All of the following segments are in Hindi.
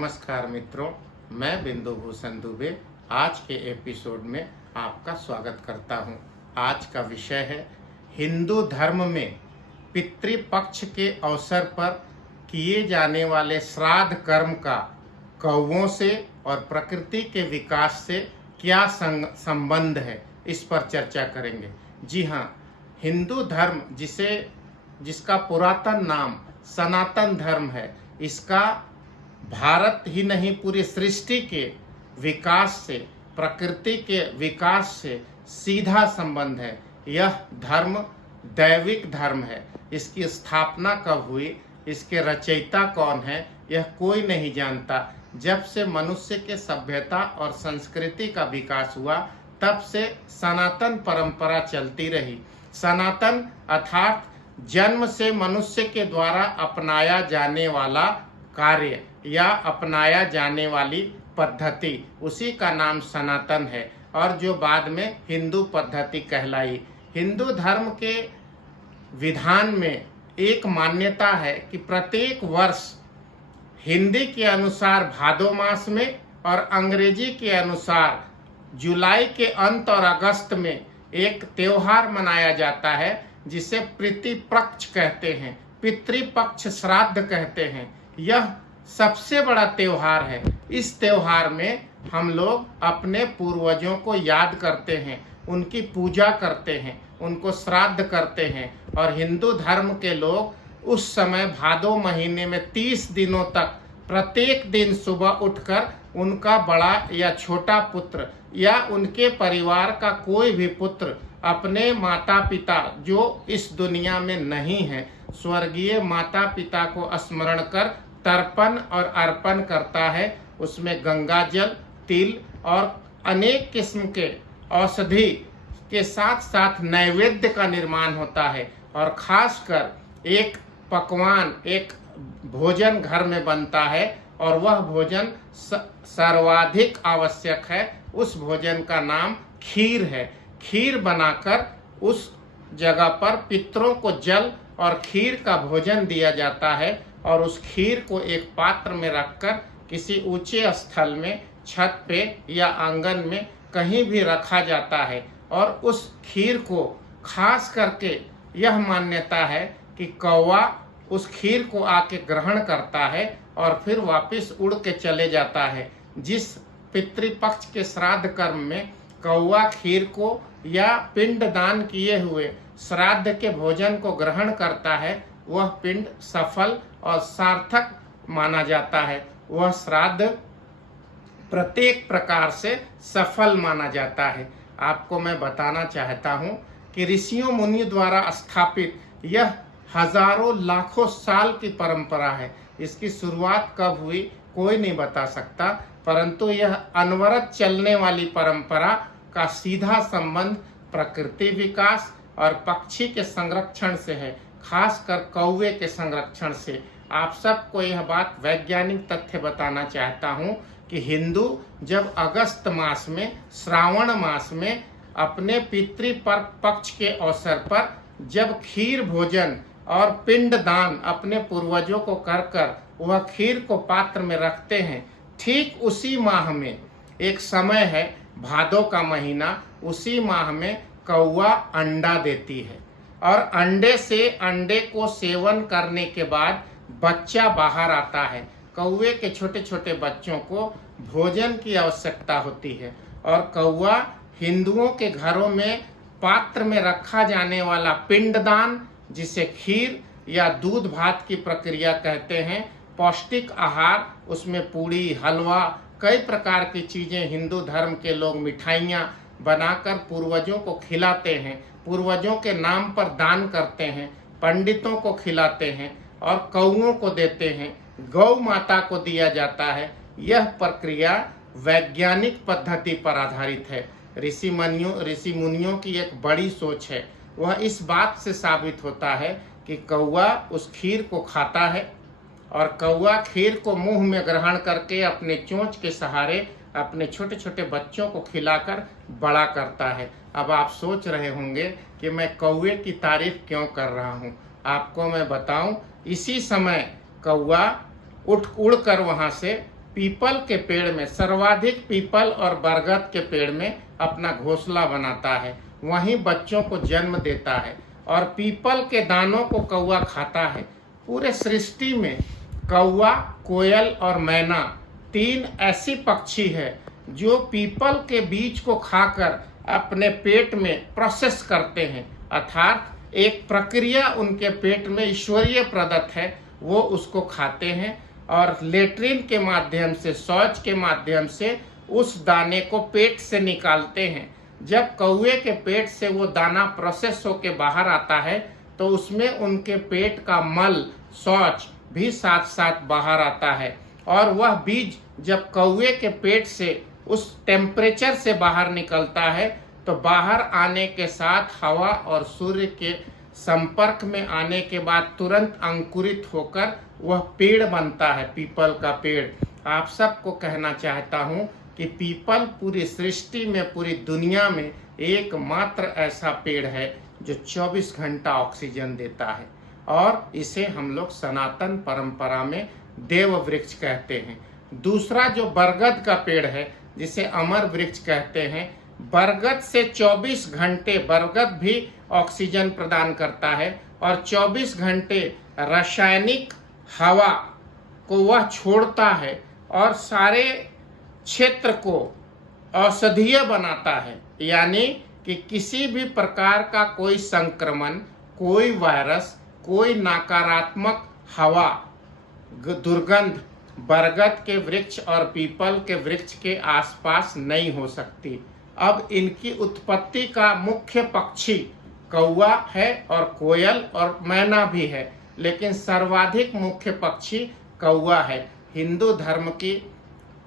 नमस्कार मित्रों, मैं बिंदु भूषण दुबे आज के एपिसोड में आपका स्वागत करता हूं। आज का विषय है हिंदू धर्म में पितृपक्ष के अवसर पर किए जाने वाले श्राद्ध कर्म का कौवों से और प्रकृति के विकास से क्या संबंध है, इस पर चर्चा करेंगे। जी हाँ, हिंदू धर्म जिसका पुरातन नाम सनातन धर्म है, इसका भारत ही नहीं पूरी सृष्टि के विकास से, प्रकृति के विकास से सीधा संबंध है। यह धर्म दैविक धर्म है। इसकी स्थापना कब हुई, इसके रचयिता कौन है, यह कोई नहीं जानता। जब से मनुष्य के सभ्यता और संस्कृति का विकास हुआ, तब से सनातन परंपरा चलती रही। सनातन अर्थात जन्म से मनुष्य के द्वारा अपनाया जाने वाला कार्य या अपनाया जाने वाली पद्धति, उसी का नाम सनातन है और जो बाद में हिंदू पद्धति कहलाई। हिंदू धर्म के विधान में एक मान्यता है कि प्रत्येक वर्ष हिंदी के अनुसार भादो मास में और अंग्रेजी के अनुसार जुलाई के अंत और अगस्त में एक त्योहार मनाया जाता है जिसे पितृपक्ष कहते हैं, पितृपक्ष श्राद्ध कहते हैं। यह सबसे बड़ा त्योहार है। इस त्योहार में हम लोग अपने पूर्वजों को याद करते हैं, उनकी पूजा करते हैं, उनको श्राद्ध करते हैं। और हिंदू धर्म के लोग उस समय भादो महीने में 30 दिनों तक प्रत्येक दिन सुबह उठकर उनका बड़ा या छोटा पुत्र या उनके परिवार का कोई भी पुत्र अपने माता पिता जो इस दुनिया में नहीं है, स्वर्गीय माता पिता को स्मरण कर तर्पण और अर्पण करता है। उसमें गंगा जल, तिल और अनेक किस्म के औषधि के साथ साथ नैवेद्य का निर्माण होता है। और खासकर एक पकवान, एक भोजन घर में बनता है और वह भोजन सर्वाधिक आवश्यक है। उस भोजन का नाम खीर है। खीर बनाकर उस जगह पर पितरों को जल और खीर का भोजन दिया जाता है और उस खीर को एक पात्र में रखकर किसी ऊंचे स्थल में, छत पे या आंगन में कहीं भी रखा जाता है। और उस खीर को खास करके यह मान्यता है कि कौवा उस खीर को आके ग्रहण करता है और फिर वापस उड़ के चले जाता है। जिस पितृपक्ष के श्राद्ध कर्म में कौवा खीर को या पिंड दान किए हुए श्राद्ध के भोजन को ग्रहण करता है, वह पिंड सफल और सार्थक माना जाता है। वह श्राद्ध प्रत्येक प्रकार से सफल माना जाता है। आपको मैं बताना चाहता हूँ कि ऋषियों मुनियों द्वारा स्थापित यह हजारों लाखों साल की परंपरा है। इसकी शुरुआत कब हुई कोई नहीं बता सकता, परंतु यह अनवरत चलने वाली परंपरा का सीधा संबंध प्रकृति विकास और पक्षी के संरक्षण से है, खासकर कौवे के संरक्षण से। आप सबको यह बात वैज्ञानिक तथ्य बताना चाहता हूँ कि हिंदू जब अगस्त मास में, श्रावण मास में अपने पितृपक्ष के अवसर पर जब खीर भोजन और पिंड दान अपने पूर्वजों को कर वह खीर को पात्र में रखते हैं, ठीक उसी माह में एक समय है भादो का महीना, उसी माह में कौवा अंडा देती है और अंडे को सेवन करने के बाद बच्चा बाहर आता है। कौवे के छोटे छोटे बच्चों को भोजन की आवश्यकता होती है और कौवा हिंदुओं के घरों में पात्र में रखा जाने वाला पिंडदान, जिसे खीर या दूध भात की प्रक्रिया कहते हैं, पौष्टिक आहार, उसमें पूड़ी, हलवा, कई प्रकार की चीजें हिंदू धर्म के लोग मिठाइयाँ बनाकर पूर्वजों को खिलाते हैं, पूर्वजों के नाम पर दान करते हैं, पंडितों को खिलाते हैं और कौओं को देते हैं, गौ माता को दिया जाता है। यह प्रक्रिया वैज्ञानिक पद्धति पर आधारित है। ऋषि मुनियों की एक बड़ी सोच है। वह इस बात से साबित होता है कि कौवा उस खीर को खाता है और कौवा खीर को मुंह में ग्रहण करके अपने चोंच के सहारे अपने छोटे छोटे बच्चों को खिलाकर बड़ा करता है। अब आप सोच रहे होंगे कि मैं कौवे की तारीफ क्यों कर रहा हूँ। आपको मैं बताऊं, इसी समय कौवा उड़कर वहाँ से पीपल के पेड़ में, सर्वाधिक पीपल और बरगद के पेड़ में अपना घोंसला बनाता है, वहीं बच्चों को जन्म देता है और पीपल के दानों को कौवा खाता है। पूरे सृष्टि में कौवा, कोयल और मैना 3 ऐसी पक्षी है जो पीपल के बीज को खाकर अपने पेट में प्रोसेस करते हैं, अर्थात एक प्रक्रिया उनके पेट में ईश्वरीय प्रदत्त है, वो उसको खाते हैं और लेट्रिन के माध्यम से, शौच के माध्यम से उस दाने को पेट से निकालते हैं। जब कौवे के पेट से वो दाना प्रोसेस होके बाहर आता है तो उसमें उनके पेट का मल, शौच भी साथ साथ बाहर आता है और वह बीज जब कौवे के पेट से उस टेम्परेचर से बाहर निकलता है तो बाहर आने के साथ हवा और सूर्य के संपर्क में आने के बाद तुरंत अंकुरित होकर वह पेड़ बनता है, पीपल का पेड़। आप सबको कहना चाहता हूँ कि पीपल पूरी सृष्टि में, पूरी दुनिया में एकमात्र ऐसा पेड़ है जो 24 घंटा ऑक्सीजन देता है और इसे हम लोग सनातन परंपरा में देव वृक्ष कहते हैं। दूसरा जो बरगद का पेड़ है जिसे अमर वृक्ष कहते हैं, बरगद से 24 घंटे बरगद भी ऑक्सीजन प्रदान करता है और 24 घंटे रासायनिक हवा को वह छोड़ता है और सारे क्षेत्र को औषधीय बनाता है, यानी कि किसी भी प्रकार का कोई संक्रमण, कोई वायरस, कोई नकारात्मक हवा, दुर्गंध बरगद के वृक्ष और पीपल के वृक्ष के आसपास नहीं हो सकती। अब इनकी उत्पत्ति का मुख्य पक्षी कौवा है और कोयल और मैना भी है, लेकिन सर्वाधिक मुख्य पक्षी कौवा है। हिंदू धर्म की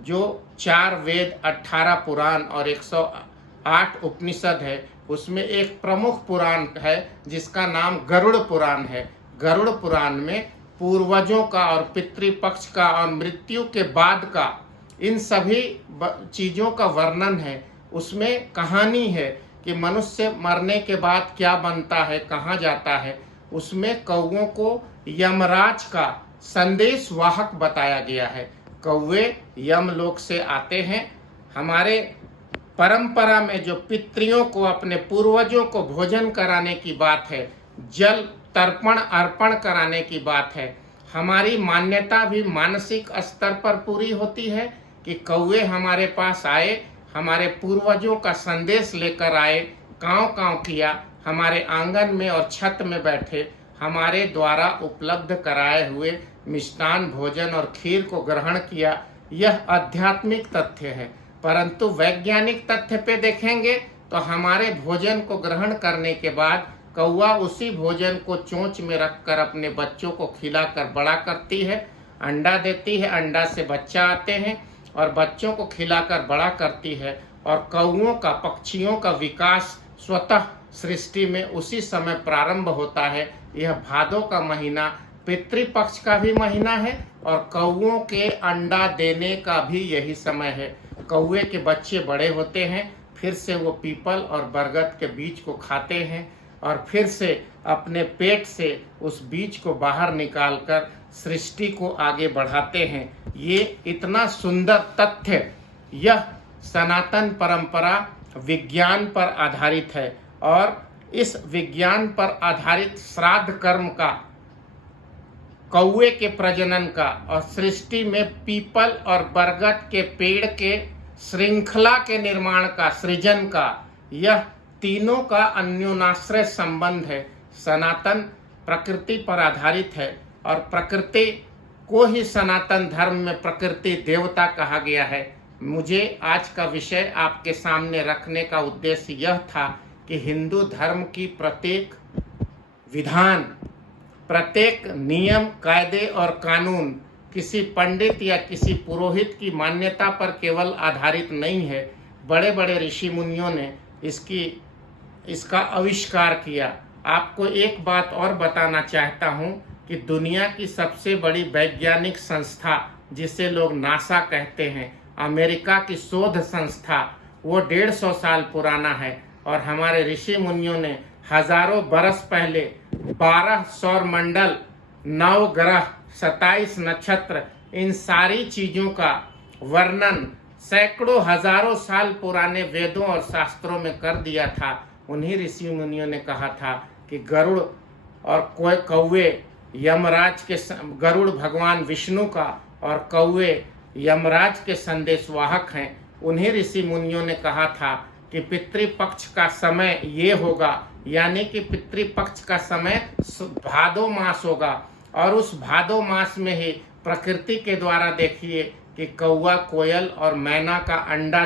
जो 4 वेद, 18 पुराण और 108 उपनिषद है, उसमें एक प्रमुख पुराण है जिसका नाम गरुड़ पुराण है। गरुड़ पुराण में पूर्वजों का और पितृपक्ष का और मृत्यु के बाद का इन सभी चीज़ों का वर्णन है। उसमें कहानी है कि मनुष्य मरने के बाद क्या बनता है, कहाँ जाता है। उसमें कौवों को यमराज का संदेश वाहक बताया गया है। कौवे यमलोक से आते हैं। हमारे परंपरा में जो पितरियों को, अपने पूर्वजों को भोजन कराने की बात है, जल तर्पण अर्पण कराने की बात है, हमारी मान्यता भी मानसिक स्तर पर पूरी होती है कि कौवे हमारे पास आए, हमारे पूर्वजों का संदेश लेकर आए, काँव काँव किया, हमारे आंगन में और छत में बैठे, हमारे द्वारा उपलब्ध कराए हुए मिष्टान भोजन और खीर को ग्रहण किया। यह आध्यात्मिक तथ्य है। परंतु वैज्ञानिक तथ्य पे देखेंगे तो हमारे भोजन को ग्रहण करने के बाद कौवा उसी भोजन को चोंच में रखकर अपने बच्चों को खिलाकर बड़ा करती है, अंडा देती है, अंडा से बच्चा आते हैं और बच्चों को खिलाकर बड़ा करती है। और कौवों का, पक्षियों का विकास स्वतः सृष्टि में उसी समय प्रारंभ होता है। यह भादों का महीना पितृपक्ष का भी महीना है और कौवों के अंडा देने का भी यही समय है। कौवे के बच्चे बड़े होते हैं, फिर से वो पीपल और बरगद के बीज को खाते हैं और फिर से अपने पेट से उस बीज को बाहर निकालकर सृष्टि को आगे बढ़ाते हैं। ये इतना सुंदर तथ्य, यह सनातन परंपरा विज्ञान पर आधारित है और इस विज्ञान पर आधारित श्राद्ध कर्म का, कौवे के प्रजनन का और सृष्टि में पीपल और बरगद के पेड़ के श्रृंखला के निर्माण का, सृजन का, यह तीनों का अन्योनाश्रय संबंध है। सनातन प्रकृति पर आधारित है और प्रकृति को ही सनातन धर्म में प्रकृति देवता कहा गया है। मुझे आज का विषय आपके सामने रखने का उद्देश्य यह था कि हिंदू धर्म की प्रत्येक विधान, प्रत्येक नियम, कायदे और कानून किसी पंडित या किसी पुरोहित की मान्यता पर केवल आधारित नहीं है। बड़े बड़े ऋषि मुनियों ने इसका आविष्कार किया। आपको एक बात और बताना चाहता हूँ कि दुनिया की सबसे बड़ी वैज्ञानिक संस्था, जिसे लोग नासा कहते हैं, अमेरिका की शोध संस्था, वो 150 साल पुराना है और हमारे ऋषि मुनियों ने हजारों बरस पहले 12 सौर मंडल, 9 ग्रह, 27 नक्षत्र, इन सारी चीजों का वर्णन सैकड़ों हजारों साल पुराने वेदों और शास्त्रों में कर दिया था। उन्हीं ऋषि मुनियों ने कहा था कि गरुड़ और कौवे यमराज के, गरुड़ भगवान विष्णु का और कौवे यमराज के संदेशवाहक हैं। उन्हीं ऋषि मुनियों ने कहा था कि पितृपक्ष का समय ये होगा, यानी कि पितृपक्ष का समय भादो मास होगा। और उस भादो मास में ही प्रकृति के द्वारा देखिए कि कौवा, कोयल और मैना का अंडा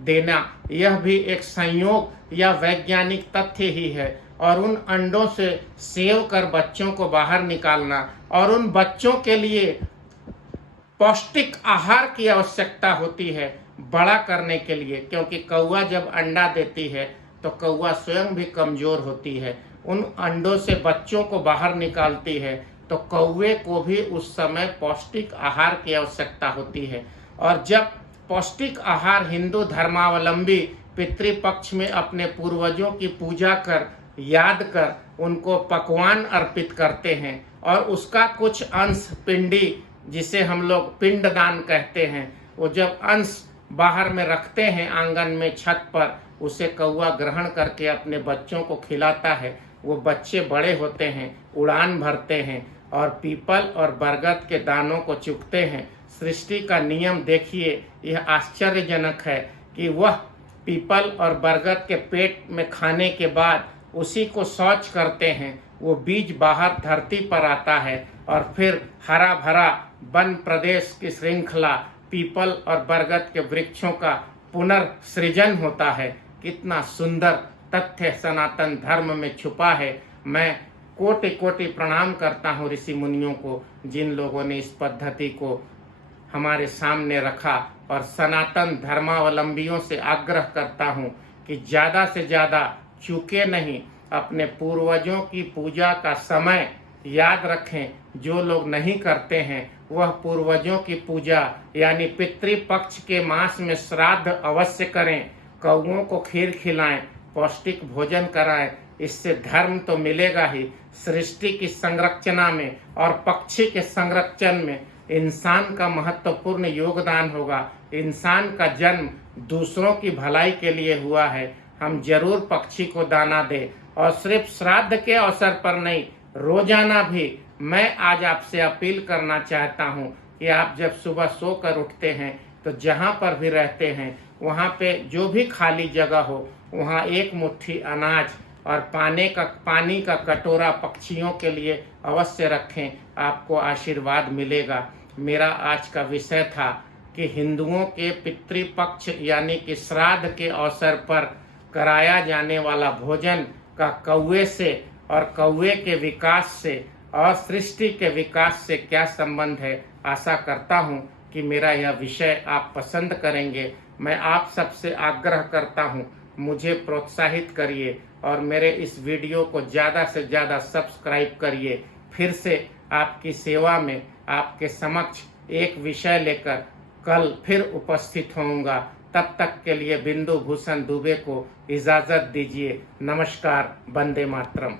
देना, यह भी एक संयोग या वैज्ञानिक तथ्य ही है। और उन अंडों से सेव कर बच्चों को बाहर निकालना, और उन बच्चों के लिए पौष्टिक आहार की आवश्यकता होती है बड़ा करने के लिए, क्योंकि कौवा जब अंडा देती है तो कौवा स्वयं भी कमजोर होती है। उन अंडों से बच्चों को बाहर निकालती है, तो कौवे को भी उस समय पौष्टिक आहार की आवश्यकता होती है। और जब पौष्टिक आहार हिंदू धर्मावलंबी पितृपक्ष में अपने पूर्वजों की पूजा कर, याद कर, उनको पकवान अर्पित करते हैं, और उसका कुछ अंश पिंडी, जिसे हम लोग पिंडदान कहते हैं, वो जब अंश बाहर में रखते हैं आंगन में, छत पर, उसे कौवा ग्रहण करके अपने बच्चों को खिलाता है। वो बच्चे बड़े होते हैं, उड़ान भरते हैं और पीपल और बरगद के दानों को चुगते हैं। सृष्टि का नियम देखिए, यह आश्चर्यजनक है कि वह पीपल और बरगद के पेट में खाने के बाद उसी को शौच करते हैं। वो बीज बाहर धरती पर आता है और फिर हरा भरा वन प्रदेश की श्रृंखला, पीपल और बरगद के वृक्षों का पुनर्सृजन होता है। कितना सुंदर तथ्य सनातन धर्म में छुपा है। मैं कोटि कोटि प्रणाम करता हूँ ऋषि मुनियों को, जिन लोगों ने इस पद्धति को हमारे सामने रखा। और सनातन धर्मावलंबियों से आग्रह करता हूँ कि ज़्यादा से ज़्यादा चूके नहीं, अपने पूर्वजों की पूजा का समय याद रखें। जो लोग नहीं करते हैं वह पूर्वजों की पूजा यानी पितृपक्ष के मास में श्राद्ध अवश्य करें, कौओं को खीर खिलाएं, पौष्टिक भोजन कराएं। इससे धर्म तो मिलेगा ही, सृष्टि की संरचना में और पक्षी के संरक्षण में इंसान का महत्वपूर्ण योगदान होगा। इंसान का जन्म दूसरों की भलाई के लिए हुआ है। हम जरूर पक्षी को दाना दें, और सिर्फ श्राद्ध के अवसर पर नहीं, रोजाना भी। मैं आज आपसे अपील करना चाहता हूं कि आप जब सुबह सोकर उठते हैं तो जहां पर भी रहते हैं वहां पे जो भी खाली जगह हो, वहां एक मुट्ठी अनाज और पानी का कटोरा पक्षियों के लिए अवश्य रखें। आपको आशीर्वाद मिलेगा। मेरा आज का विषय था कि हिंदुओं के पितृपक्ष यानी कि श्राद्ध के अवसर पर कराया जाने वाला भोजन का कौवे से और कौवे के विकास से और सृष्टि के विकास से क्या संबंध है। आशा करता हूं कि मेरा यह विषय आप पसंद करेंगे। मैं आप सबसे आग्रह करता हूं, मुझे प्रोत्साहित करिए और मेरे इस वीडियो को ज़्यादा से ज़्यादा सब्सक्राइब करिए। फिर से आपकी सेवा में आपके समक्ष एक विषय लेकर कल फिर उपस्थित होऊंगा। तब तक के लिए बिंदु भूषण दुबे को इजाज़त दीजिए। नमस्कार। वंदे मातरम।